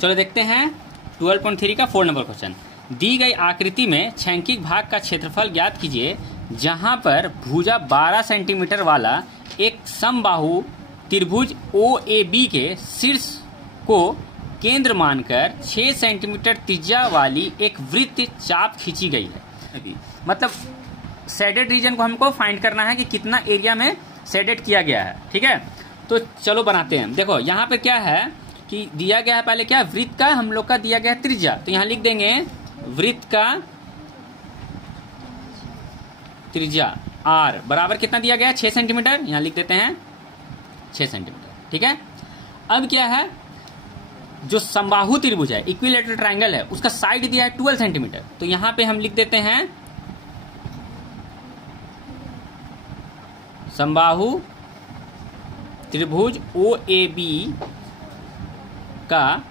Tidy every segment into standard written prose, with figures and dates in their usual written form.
चलो देखते हैं 12.3 का 4 नंबर क्वेश्चन। दी गई आकृति में छैंकिक भाग का क्षेत्रफल ज्ञात कीजिए जहां पर भुजा 12 सेंटीमीटर वाला एक समबाहु त्रिभुज OAB के शीर्ष को केंद्र मानकर 6 सेंटीमीटर त्रिज्या वाली एक वृत्त चाप खींची गई है। मतलब शेडेड रीजन को हमको फाइंड करना है कि कितना एरिया में शेडेड किया गया है। ठीक है, तो चलो बनाते हैं। देखो यहाँ पे क्या है कि दिया गया है पहले क्या, वृत्त का हम लोग का दिया गया है त्रिज्या, तो यहाँ लिख देंगे वृत्त का त्रिज्या R बराबर कितना दिया गया है 6 सेंटीमीटर, यहाँ लिख देते हैं 6 सेंटीमीटर। ठीक है, अब क्या है, जो समबाहु त्रिभुज है इक्विलैटरल ट्रायंगल है उसका साइड दिया है 12 सेंटीमीटर, तो यहाँ पे हम लिख देते हैं समबाहु त्रिभुज OAB का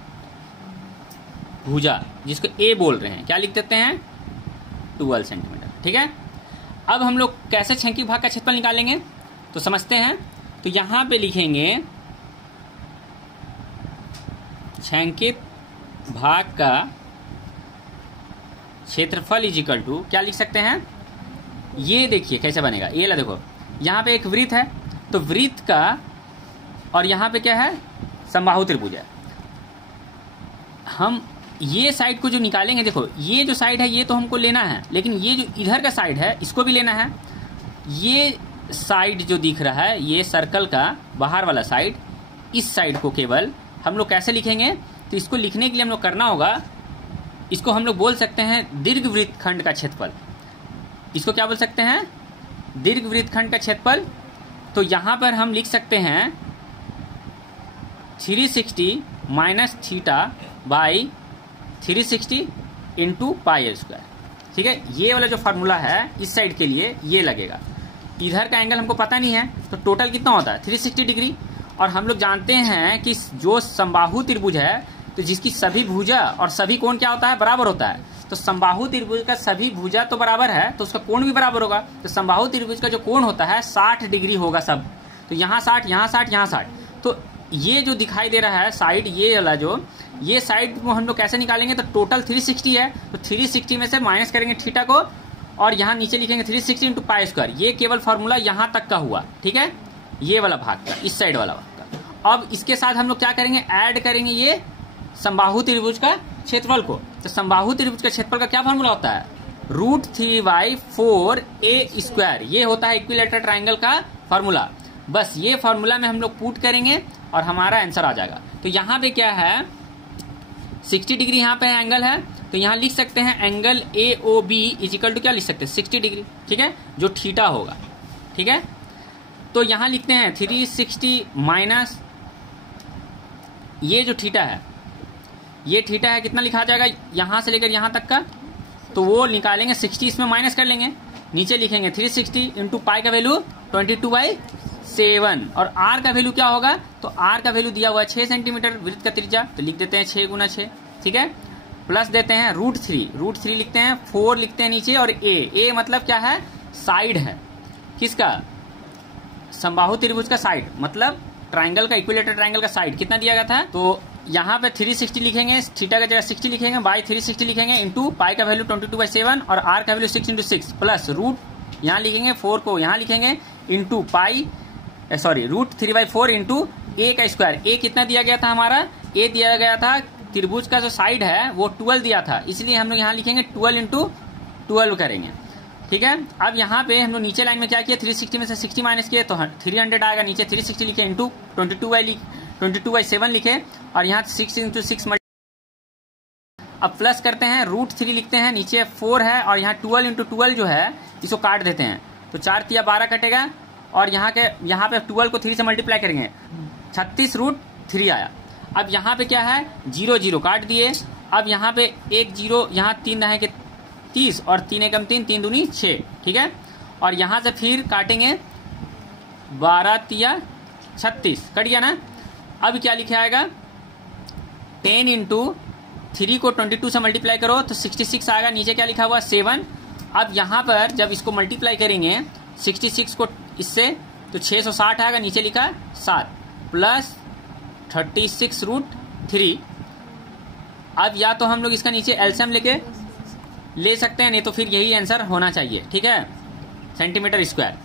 भुजा, जिसको A बोल रहे हैं, क्या लिख देते हैं 12 सेंटीमीटर। ठीक है, अब हम लोग कैसे छैंकिक भाग का क्षेत्रफल निकालेंगे तो समझते हैं। तो यहां पे लिखेंगे छैंकिक भाग का क्षेत्रफल इज इक्वल टू, क्या लिख सकते हैं, ये देखिए कैसे बनेगा, ये ला देखो यहां पे एक वृत्त है, तो वृत्त का और यहां पे क्या है समबाहु त्रिभुज है। हम ये साइड को जो निकालेंगे, देखो ये जो साइड है ये तो हमको लेना है, लेकिन ये जो इधर का साइड है इसको भी लेना है। ये साइड जो दिख रहा है ये सर्कल का बाहर वाला साइड, इस साइड को केवल हम लोग कैसे लिखेंगे, तो इसको लिखने के लिए हम लोग करना होगा, इसको हम लोग बोल सकते हैं दीर्घवृत्त खंड का क्षेत्रफल। इसको क्या बोल सकते हैं, दीर्घवृत्त खंड का क्षेत्रफल। तो यहां पर हम लिख सकते हैं 360 minus theta by 360 into pi square. ठीक है, ये वाला जो फार्मूला है इस साइड के लिए ये लगेगा। इधर का एंगल हमको पता नहीं है, तो टोटल कितना होता है 360 डिग्री। और हम लोग जानते हैं कि जो समबाहु त्रिभुज है तो जिसकी सभी भुजा और सभी कोण क्या होता है, बराबर होता है। तो समबाहु त्रिभुज का सभी भुजा तो बराबर है, तो उसका कोण भी बराबर होगा। तो समबाहु त्रिभुज का जो कोण होता है 60 डिग्री होगा सब, तो यहाँ 60, यहाँ 60, यहाँ 60। तो ये जो दिखाई दे रहा है साइड, ये वाला जो ये साइड को हम लोग कैसे निकालेंगे, तो टोटल 360 है, तो 360 में से माइनस करेंगे थीटा को और यहाँ नीचे लिखेंगे 360 इंटू पाई स्क्वायर। ये केवल फॉर्मूला यहाँ तक का हुआ। ठीक है, ये वाला भाग का, इस साइड वाला भाग का। अब इसके साथ हम लोग क्या करेंगे, ऐड करेंगे ये समबाहु त्रिभुज का क्षेत्रफल को। तो समबाहु त्रिभुज का क्षेत्रफल का क्या फॉर्मूला होता है, √3/4a स्क्वायर। ये होता है इक्विलैटरल ट्रायंगल का फॉर्मूला। बस ये फॉर्मूला में हम लोग पुट करेंगे और हमारा आंसर आ जाएगा। तो यहाँ पे क्या है 60 डिग्री यहाँ पे एंगल है, तो यहाँ लिख सकते हैं angle AOB is equal to क्या लिख सकते हैं 60 डिग्री। ठीक है, जो थीटा होगा। ठीक है, तो यहाँ लिखते हैं 360 माइनस ये जो थीटा है, ये थीटा है, कितना लिखा जाएगा यहाँ से लेकर यहाँ तक का, तो वो निकालेंगे 60, इसमें माइनस कर लेंगे, नीचे लिखेंगे 360 इंटू पाई का वैल्यू 22/7 और R का वैल्यू क्या होगा, तो R का वैल्यू दिया हुआ है 6 सेंटीमीटर वृत्त का त्रिज्या, तो लिख देते हैं 6 गुना 6। ठीक है, प्लस देते हैं √3 लिखते हैं, 4 लिखते हैं नीचे, और A मतलब क्या है, साइड है, किसका, समबाहु त्रिभुज का साइड, मतलब ट्रायंगल का, इक्विलैटरल ट्रायंगल का साइड कितना दिया गया था। तो यहाँ पे 360 लिखेंगे, थीटा का जगह 60 लिखेंगे, बाई 360 लिखेंगे, इंटू पाई का वैल्यू 22/7 और R का वैल्यू 6 इंटू 6 प्लस रूट यहाँ लिखेंगे, 4 को यहाँ लिखेंगे, इंटू √3/4 इंटू A का स्क्वायर। A कितना दिया गया था हमारा, A दिया गया था त्रिभुज का जो साइड है वो 12 दिया था, इसलिए हम लोग यहाँ लिखेंगे 12 इंटू 12 करेंगे। ठीक है, अब यहाँ पे हम लोग नीचे लाइन में क्या किया, 360 में से 60 माइनस किए तो 300 आएगा, नीचे 360 लिखे इंटू 22/7 लिखे और यहाँ 6 इंटू 6 अब प्लस करते हैं, √3 लिखते हैं, नीचे 4 है और यहाँ 12 इंटू 12 जो है इसको काट देते हैं, तो 4 तिया 12 कटेगा और यहाँ पे 12 को 3 से मल्टीप्लाई करेंगे, 36√3 आया। अब यहाँ पे क्या है 0 0 काट दिए, अब यहाँ पे 1 0, यहाँ 3 रहे के 30 और 3 एकम 3, 3 दूनी 6। ठीक है, और यहाँ से फिर काटेंगे 12 तिया 36, कट गया ना। अब क्या लिखे आएगा 10 इंटू 3 को 22 से मल्टीप्लाई करो तो 66 आएगा, नीचे क्या लिखा हुआ 7। अब यहाँ पर जब इसको मल्टीप्लाई करेंगे 66 को इससे तो 660 आएगा, नीचे लिखा 7 प्लस 36√3 अब या तो हम लोग इसका नीचे एलसीएम लेके ले सकते हैं, नहीं तो फिर यही आंसर होना चाहिए, ठीक है, सेंटीमीटर स्क्वायर।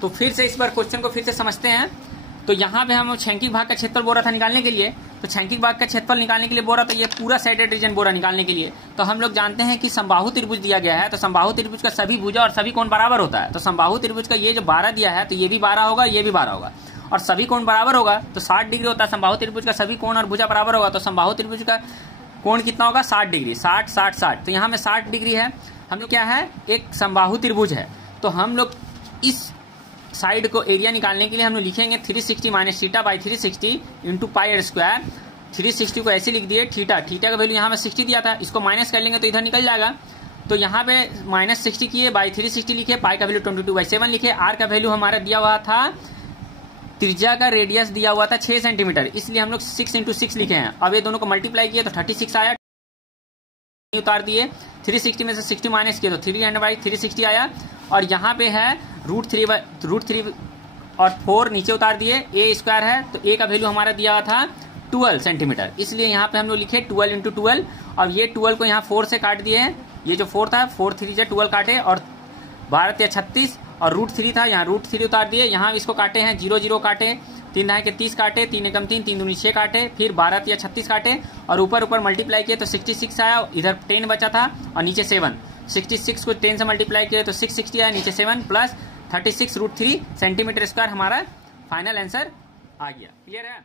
तो फिर से इस बार क्वेश्चन को फिर से समझते हैं। तो यहाँ पे हम शैंकिक भाग का क्षेत्रफल बोला था निकालने के लिए, तो शैंकिक भाग का क्षेत्रफल निकालने के लिए बोला था, ये पूरा साइडेड रीजन बोला निकालने के लिए। तो हम लोग जानते हैं कि समबाहु त्रिभुज दिया गया है, तो समबाहु त्रिभुज का सभी भुजा और सभी कोण बराबर होता है। तो समबाहु त्रिभुज का ये जो 12 दिया है, तो ये भी 12 होगा, ये भी 12 होगा, और सभी कोण बराबर होगा तो 60 डिग्री होता है। समबाहु त्रिभुज का सभी कोण और भुजा बराबर होगा, तो समबाहु त्रिभुज का कोण कितना होगा, 60 डिग्री, 60 60 60। तो यहाँ में 60 डिग्री है। हम लोग क्या है, एक समबाहु त्रिभुज है, तो हम लोग इस साइड को एरिया निकालने के लिए हम लोग लिखेंगे 360 minus theta by 360 into pi r square. 360 को ऐसे लिख दिए, थीटा का वैल्यू यहाँ पे 60 दिया था, इसको माइनस कर लेंगे तो इधर निकल जाएगा। तो यहाँ पे माइनस 60 किए, बाई 360 लिखे, पाई का वैल्यू 22/7 लिखे। आर का वैल्यू हमारा दिया हुआ था, त्रिज्या का रेडियस दिया हुआ था 6 सेंटीमीटर, इसलिए हम लोग 6 इंटू 6 लिखे हैं। अब ये दोनों को मल्टीप्लाई किए तो 36 आया, उतार दिए, 360 में से 60 माइनस किए तो 300/360 आया। और यहाँ पे है √3 और 4 नीचे उतार दिए, ए स्क्वायर है, तो ए का वैल्यू हमारा दिया हुआ था 12 सेंटीमीटर, इसलिए यहाँ पे हम लोग लिखे 12 इंटू 12। और ये 12 को यहाँ 4 से काट दिए हैं, ये जो 4 था 4 3 से 12 काटे, और 12 या 36, और √3 था, यहाँ √3 उतार दिए, यहाँ इसको काटे हैं 0 0 काटे, 3 ढाई के 30 काटे, 3 एकम 3, 3 दूनी 6 काटे, फिर 12 या 36 काटे, और ऊपर मल्टीप्लाई किए तो 66 आया, इधर 10 बचा था और नीचे 7। 66 को 10 से मल्टीप्लाई किए तो 660 आया, नीचे 7 प्लस 36 √3 सेंटीमीटर स्क्वायर हमारा फाइनल आंसर आ गया। क्लियर है।